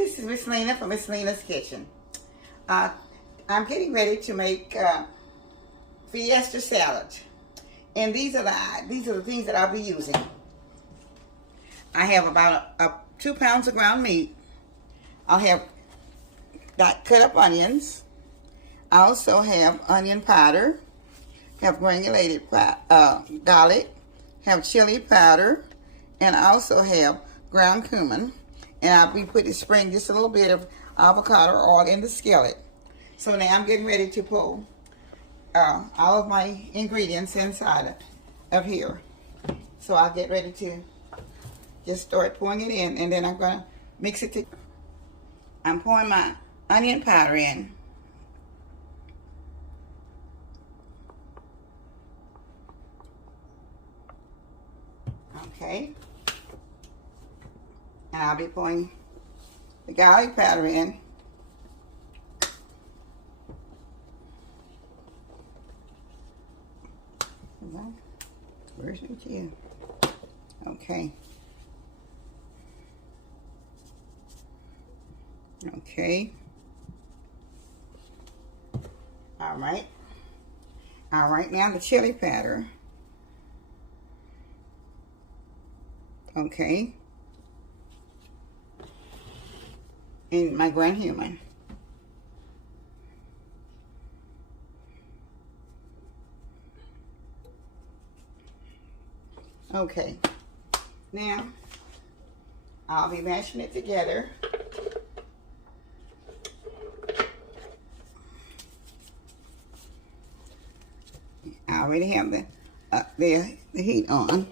This is Miss Lena from Miss Lena's Kitchen. I'm getting ready to make Fiesta Salad, and these are the things that I'll be using. I have about 2 pounds of ground meat. I'll have cut up onions. I also have onion powder, have granulated garlic, have chili powder, and I also have ground cumin. And I'll be spraying just a little bit of avocado oil in the skillet. So now I'm getting ready to pull all of my ingredients inside of here. So I'll get ready to just start pouring it in, and then I'm going to mix it together. I'm pouring my onion powder in. Okay. And I'll be pouring the garlic powder in. Where's it here? Okay. Okay. All right. All right, now the chili powder. Okay. And my ground cumin. Okay. Now, I'll be mashing it together. I already have the heat on.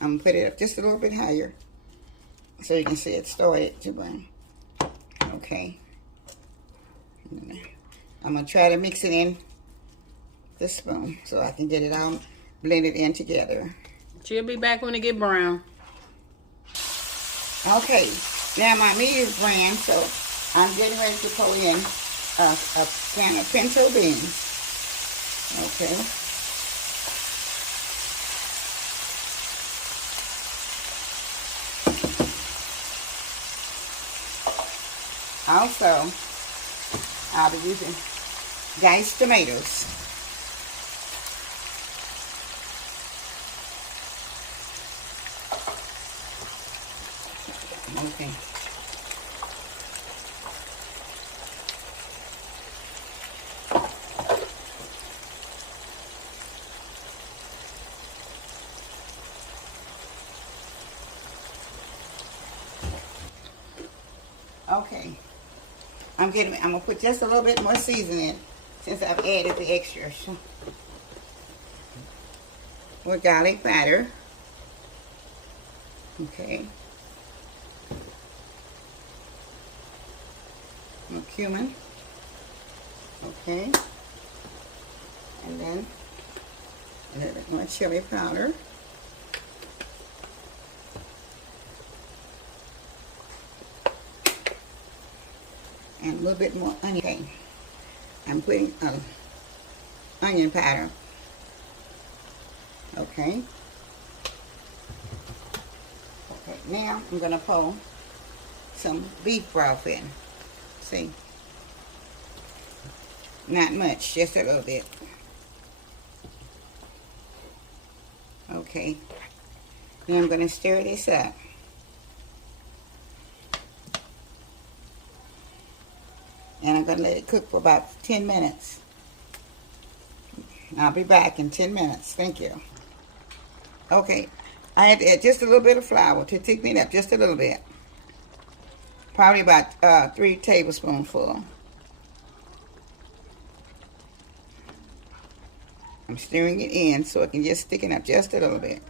I'm gonna put it up just a little bit higher so you can see it started to burn. Okay. I'm gonna try to mix it in the spoon so I can get it all blended in together. She'll be back when it get brown. Okay, now my meat is brown, so I'm getting ready to pour in a can of pinto beans. Okay. Also, I'll be using diced tomatoes. Okay. Okay. I'm gonna put just a little bit more seasoning since I've added the extras. More garlic powder. Okay. More cumin. Okay. And then a little bit more chili powder. And a little bit more onion. Okay. I'm putting onion powder. Okay. Okay, now I'm going to pour some beef broth in. See? Not much, just a little bit. Okay. Now I'm going to stir this up. And I'm going to let it cook for about 10 minutes. I'll be back in 10 minutes. Thank you. Okay. I had to add just a little bit of flour to thicken it up just a little bit. Probably about 3 tablespoonfuls. I'm stirring it in so it can just thicken up just a little bit.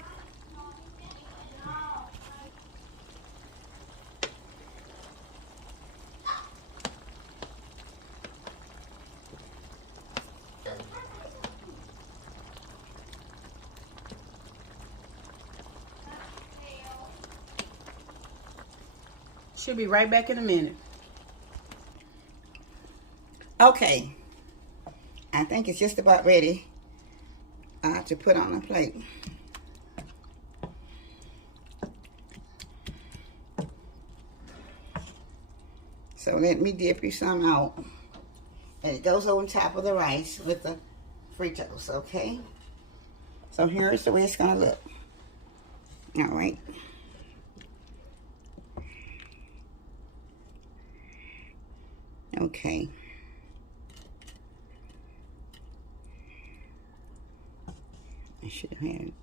She'll be right back in a minute. Okay. I think it's just about ready to put on a plate. So let me dip you some out. And it goes over top of the rice with the Fritos, okay? So here's the way it's gonna look. All right. Okay. I should have had it.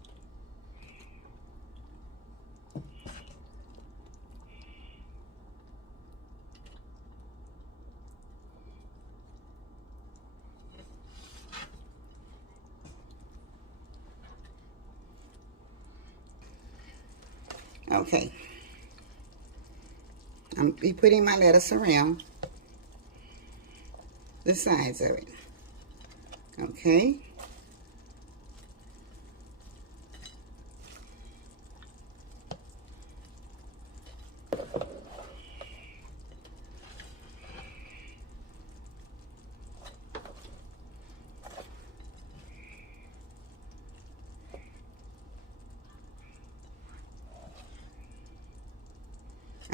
Okay. I'm be putting my lettuce around the sides of it. Okay.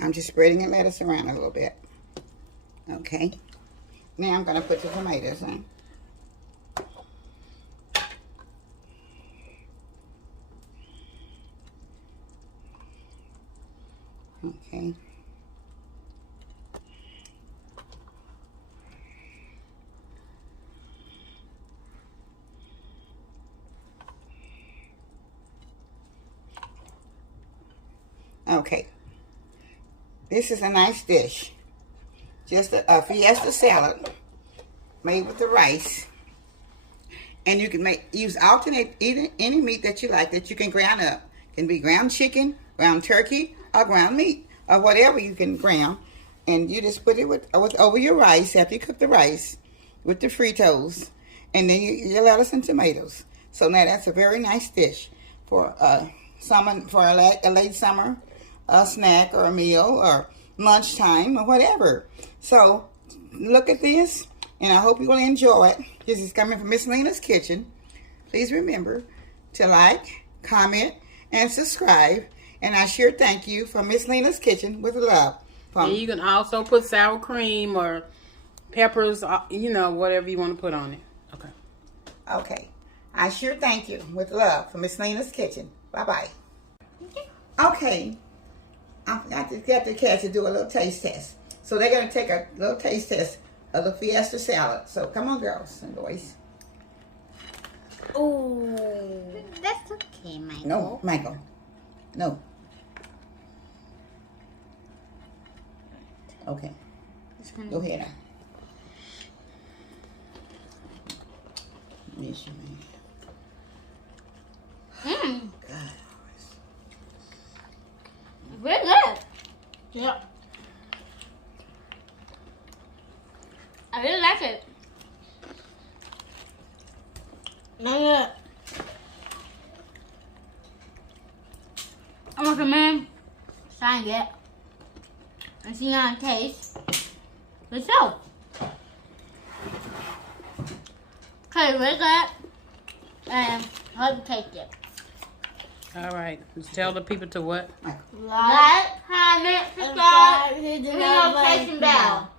I'm just spreading the lettuce around a little bit. Okay. Now I'm going to put the tomatoes in. Okay. Okay. This is a nice dish. Just a Fiesta salad made with the rice. And you can use alternate any meat that you like that you can ground up. It can be ground chicken, ground turkey, or ground meat, or whatever you can ground. And you just put it over your rice after you cook the rice with the Fritos, and then your lettuce and tomatoes. So now that's a very nice dish for a late summer snack or a meal or lunchtime or whatever. So look at this, and I hope you will enjoy it. This is coming from Miss Lena's Kitchen. Please remember to like, comment, and subscribe. And I sure thank you for Miss Lena's Kitchen with love. And you can also put sour cream or peppers, whatever you want to put on it. Okay. Okay. I sure thank you with love for Miss Lena's Kitchen. Bye-bye. Okay. I forgot to get the cats to do a little taste test. So they're going to take a little taste test of the Fiesta salad. So come on, girls and boys. Oh, that's okay, Michael. No, Michael. No. Okay. Go ahead. Miss you, man. God. Very good. Yeah. I really like it. I recommend trying it and see how it tastes for yourself. Okay, very good. And I hope you taste it. All right. Just tell the people to what? Like, comment, subscribe, hit the notification bell.